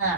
Hello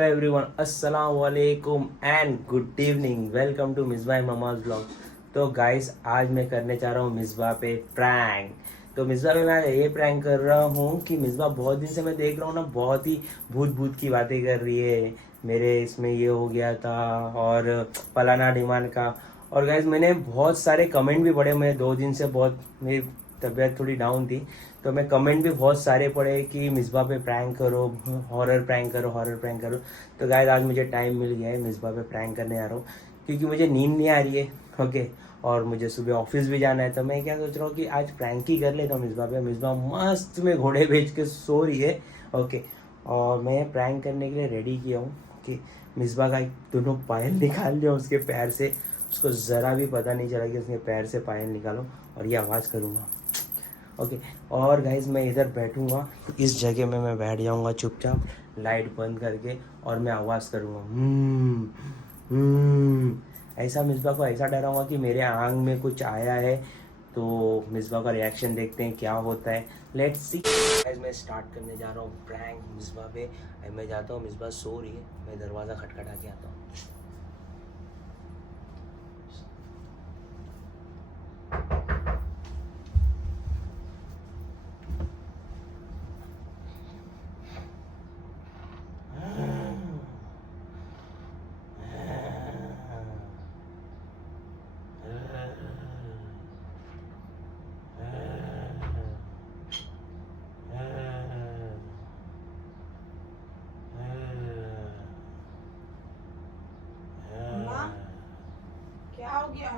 everyone, अस्सलाम वालेकुम and good evening. Welcome to Misbah mama's blog. तो गाइस, आज मैं करने जा रहा हूँ मिसबा पे प्रैंक। तो मिसबा पे मैं ये प्रैंक कर रहा हूँ कि मिसबा बहुत दिन से मैं देख रहा हूँ ना, बहुत ही भूत भूत की बातें कर रही है। मेरे इसमें ये हो गया था और फलाना डिमांड का। और गाइस, मैंने बहुत सारे कमेंट भी पढ़े। मैं 2 दिन से बहुत, मेरी तबीयत थोड़ी डाउन थी, तो मैं कमेंट भी बहुत सारे पढ़े कि मिसबा पे प्रैंक करो, हॉरर प्रैंक करो, हॉरर प्रैंक करो। तो गाइस, आज मुझे टाइम मिल गया है, मिसबा पे प्रैंक करने आ रहा हूँ क्योंकि मुझे नींद नहीं आ रही है। ओके, और मुझे सुबह ऑफिस भी जाना है। तो मैं क्या सोच रहा हूँ कि आज प्रैंक ही कर लेता हूँ मिसबा पे। मिसबा मस्त में घोड़े बेच के सो रही है। ओके, और मैं प्रैंक करने के लिए रेडी किया हूँ कि मिसबा का दोनों पायल निकाल लिया उसके पैर से। उसको ज़रा भी पता नहीं चला कि उसके पैर से पायल निकालो, और ये आवाज़ करूँगा। ओके, और गाइज मैं इधर बैठूंगा, इस जगह में मैं बैठ जाऊंगा चुपचाप, लाइट बंद करके, और मैं आवाज़ करूंगा ऐसा मिसबा को ऐसा डराऊंगा कि मेरे आंग में कुछ आया है। तो मिसबा का रिएक्शन देखते हैं क्या होता है। Let's see. गाइज, मैं स्टार्ट करने जा रहा हूँ प्रैंक मिसबा पे। मैं जाता हूँ, मिसबा सो रही है, मैं दरवाज़ा खटखटा के आता हूँ। क्या हो गया?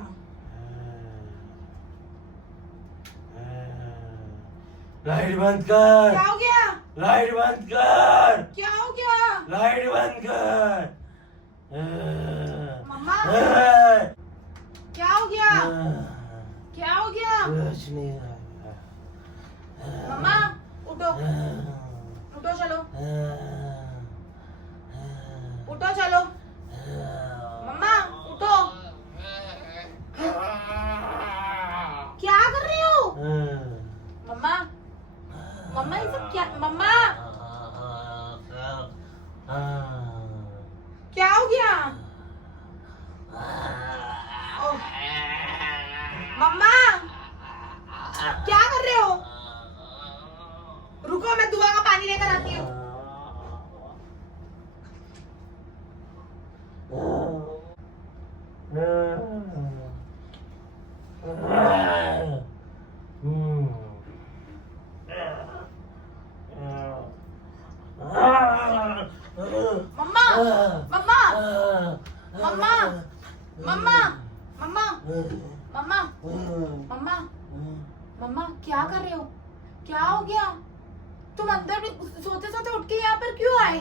लाइट बंद कर। क्या हो गया? लाइट बंद कर। क्या हो गया? लाइट बंद कर। मम्मा, क्या हो गया? क्या हो गया? कुछ नहीं। मम्मा, उठो, उठो, चलो, उठो, चलो, मम्मा, उठो। क्या कर रहे हो? मम्मा, मम्मा, ये सब क्या? मम्मा, क्या हो गया? ओह, मम्मा, क्या कर रहे हो? रुको, मैं दुआ का पानी लेकर आती हूँ। मम्मा, मम्मा, मम्मा, मम्मा, मम्मा, मम्मा, मम्मा, मम्मा, क्या कर रहे हो? क्या हो गया? तुम अंदर भी सोते सोते उठ के यहाँ पर क्यों आए?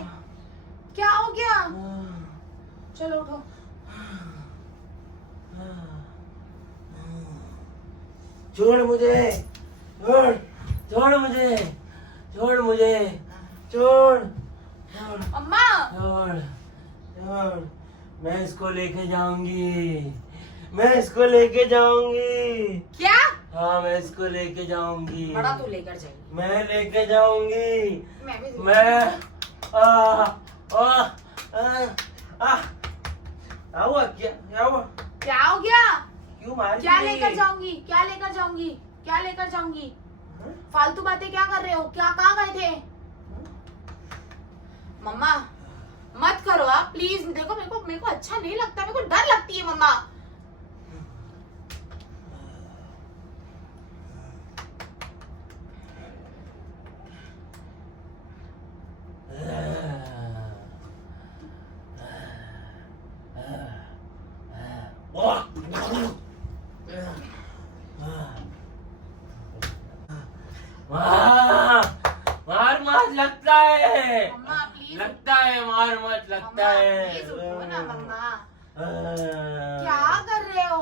क्या हो गया? चलो उठो। छोड़ मुझे, छोड़, छोड़ मुझे, छोड़ मुझे, छोड़, छोड़, अम्मा, छोड़, छोड़। मैं इसको लेके जाऊंगी, मैं इसको लेके जाऊंगी। क्या? हाँ, मैं इसको लेके जाऊंगी। बड़ा तू लेकर जाएगी। मैं लेके जाऊंगी। मैं भी मैं आ आ आ आ हुआ क्या हुआ? क्या हो गया? क्यों मार क्या रही? लेकर जाऊंगी? क्या लेकर जाऊंगी? क्या लेकर जाऊंगी? फालतू बातें क्या कर रहे हो? क्या कहाँ गए थे? मम्मा, मत करो आप प्लीज। देखो, मेरे को अच्छा नहीं लगता, मेरे को डर लगती है मम्मा। मार मत, लगता है, मम्मा प्लीज, लगता है, मार मत, लगता है। प्लीज उठो ना मम्मा। क्या क्या कर रहे हो?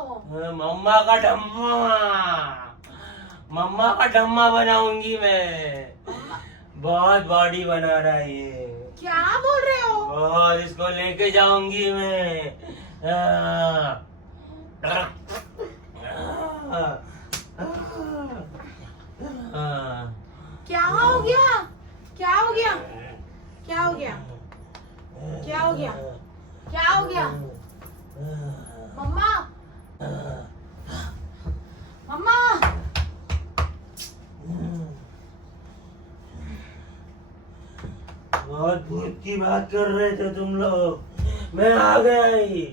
मम्मा का डम्मा, मम्मा का डम्मा बनाऊंगी मैं। बहुत बॉडी बना रहा है ये। क्या बोल रहे हो? बहुत, इसको लेके जाऊंगी मैं। क्या हो गया? क्या हो गया? क्या हो गया? क्या हो गया? क्या हो गया? मम्मा, मम्मा, बहुत भूत की बात कर रहे थे तुम लोग। मैं आ गई,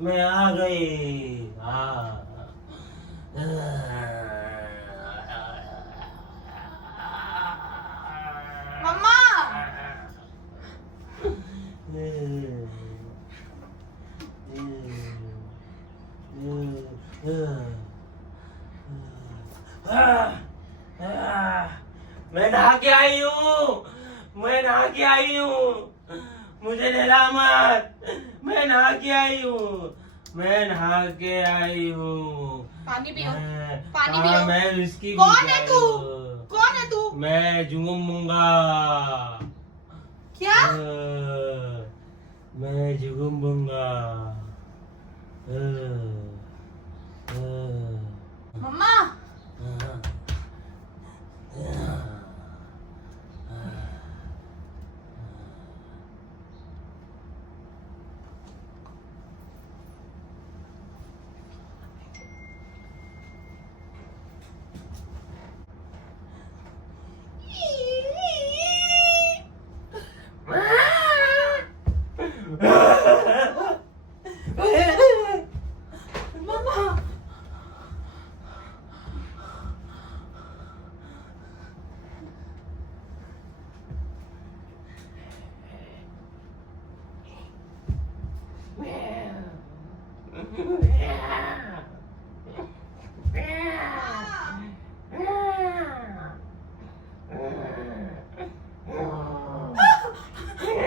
मैं आ गई। हाँ। मम्मा, मैं नहा के आई हूँ, मैं नहा के आई हूँ। मुझे नहला मत, मैं नहा के आई हूँ, मैं नहा के आई हूँ। पानी पियो, मैं- पानी हाँ, पियो। मैं विस्की कौन पी के है आई तू? हूँ। कौन है तू? मैं जुगुम्बुंगा। क्या? मैं जुगुम्बुंगा। मम्मा,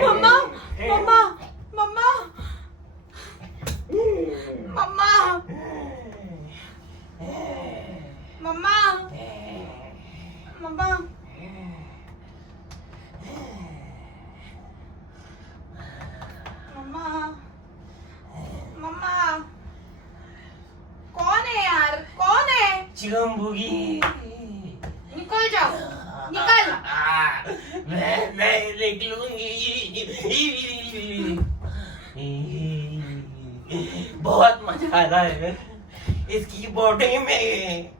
मम्मा, मम्मा, मम्मा, मम्मा, मम्मा, मम्मा, मम्मा, मम्मा, मम्मा, कौन है यार? कौन है? चिगम्बुगी। निकल जाओ, निकल। मैं नहीं निकलूंगी। बहुत मजा आ रहा है इसकी बॉडी में,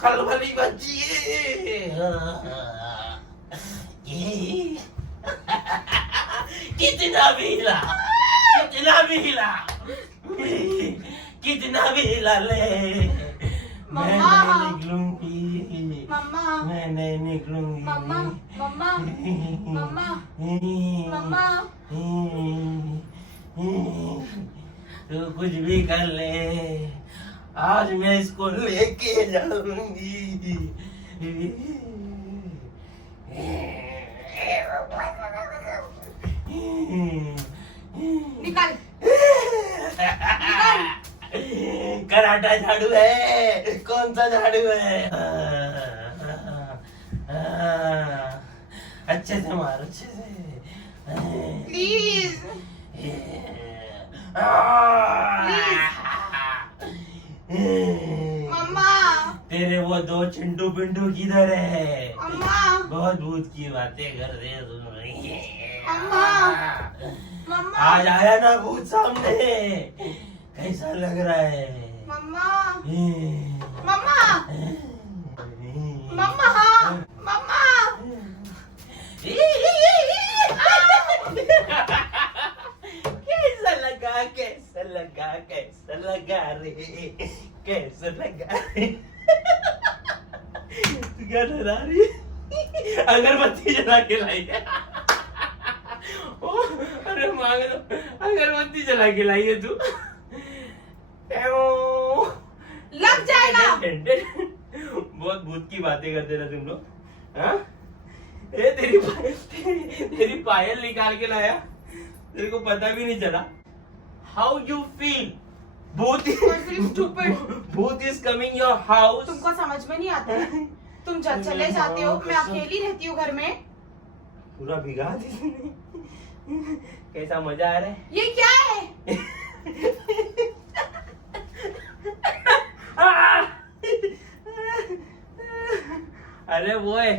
खलबली बची है। कितना भी हिला, कितना भी हिला, कितना भी हिला ले, मैं मम्मा। नहीं निकलूंगी, मम्मा, मैं नहीं निकलूंगी। मम्मा, मम्मा, मम्मा, मम्मा, तू कुछ भी कर ले, आज मैं इसको लेके जाऊंगी। निकल। कराटा झाड़ू है, कौन सा झाड़ू है? अच्छे से मार, अच्छे से। प्लीज, मम्मा, तेरे वो दो चिंटू पिंटू किधर है? मम्मा, बहुत भूत की बातें कर रहे हो तुम। मम्मा, मम्मा, आज आया ना भूत सामने, कैसा लग रहा है? मम्मा, मम्मा, मम्मा, मम्मा, कैसा लगा, कैसा लगा, कैसा लगा रे, कैसा लगा रे? तू क्या डरा रही है? अगरबत्ती जला के लाई है। ओ, अरे मांग लो, अगरबत्ती जला के लाई है तू। लग जाएगा। बहुत भूत की बातें करते ना तुम लोग। हाँ? ए, तेरी पायल निकाल के लाया, तेरे को पता भी नहीं चला। How you feel? भूत I feel stupid. भूत इज कमिंग योर हाउस। तुमको समझ में नहीं आता है? तुम जब चले जाते हो, मैं अकेली रहती हूँ घर में। पूरा भिगा दी। कैसा मजा आ रहा है? ये क्या है? अरे वो है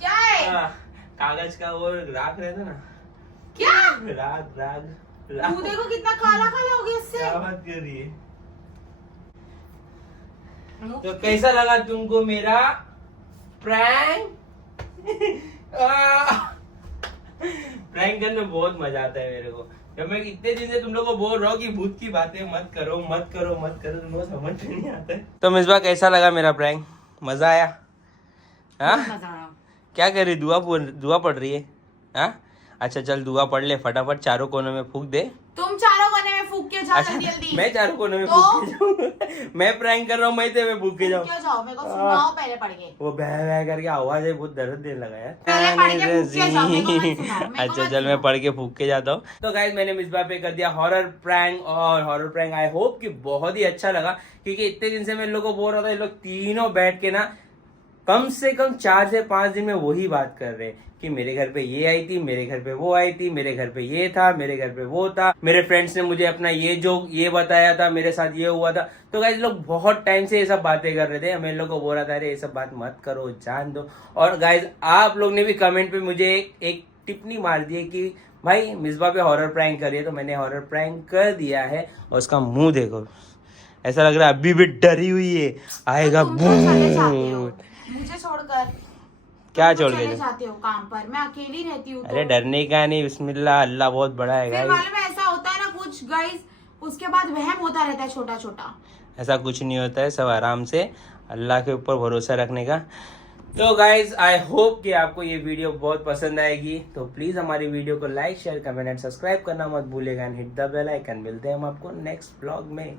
क्या है? कागज का वो राख रहता ना। क्या? राग राग तू देखो कितना काला काला हो गया इससे। क्या बात कर रही है? तो कैसा लगा तुमको मेरा प्रैंक? प्रैंक करने में बहुत मजा आता है मेरे को। जब मैं इतने दिन से तुम लोगों को बोल रहा हूँ कि भूत की बातें मत करो मत करो मत करो, तुम लोग समझ में नहीं आता है। तो मिसबा कैसा लगा मेरा प्रैंक? मजा आया? हाँ? मजा आया। क्या कर रही? दुआ पढ़ रही है? हाँ? अच्छा चल दुआ पढ़ ले फटाफट, चारों कोनों में फूक दे। तुम चारों कोने में फूक के जाओ जल्दी जल्दी। मैं चारों कोनों में तो? फूक के जाऊँ? मैं प्रैंक कर रहा हूँ, मैं तेरे में फूक के जाऊँ? क्यों जाओ? मेरे को सुनाओ पहले पढ़ के। वो बह बह करके आवाज है, बहुत दर्द देने लगा यार। पहले पढ़ के फूक के जाओ, मेरे को मत सुनाओ, मेरे को अच्छा मत चल मैं सुनाओ। पढ़ के फूक के जाता हूँ। तो गाइस मैंने मिसबा पे कर दिया हॉरर प्रैंक, और हॉरर प्रैंक आई होप कि बहुत ही अच्छा लगा, क्योंकि इतने दिन से मैं इन लोगों को बोल रहा था, ये लोग तीनों बैठ के ना कम से कम 4 से 5 दिन में वही बात कर रहे हैं कि मेरे घर पे ये आई थी, मेरे घर पे वो आई थी, मेरे घर पे ये था, मेरे घर पे वो था, मेरे फ्रेंड्स ने मुझे अपना ये बताया था, मेरे साथ ये हुआ था। तो गाइस लोग बहुत टाइम से ये सब बातें कर रहे थे, मैं इन लोग को बोल रहा था अरे ये सब बात मत करो, जान दो। और गाइस आप लोग ने भी कमेंट पे मुझे एक टिप्पणी मार दी है कि भाई मिसबा पे हॉरर प्रैंक करिए, तो मैंने हॉरर प्रैंक कर दिया है। और उसका मुंह देखो, ऐसा लग रहा है अभी भी डरी हुई है, आएगा तुम तो चले जाते हो भूत। मुझे छोड़कर। क्या तुम तो छोड़ के चले जाते हो काम पर, मैं अकेली रहती हूँ। अरे डरने का नहीं, बिस्मिल्लाह, अल्लाह बहुत बड़ा है फिर गाइस। मालूम है ऐसा होता है ना कुछ गाइस, उसके बाद वहम होता रहता है छोटा छोटा। ऐसा कुछ नहीं होता है, सब आराम से अल्लाह के ऊपर भरोसा रखने का। तो गाइज आई होप कि आपको ये वीडियो बहुत पसंद आएगी, तो प्लीज हमारी वीडियो को like share comment and subscribe करना मत भूलिएगा and hit the bell icon. मिलते हैं हम आपको नेक्स्ट ब्लॉग में।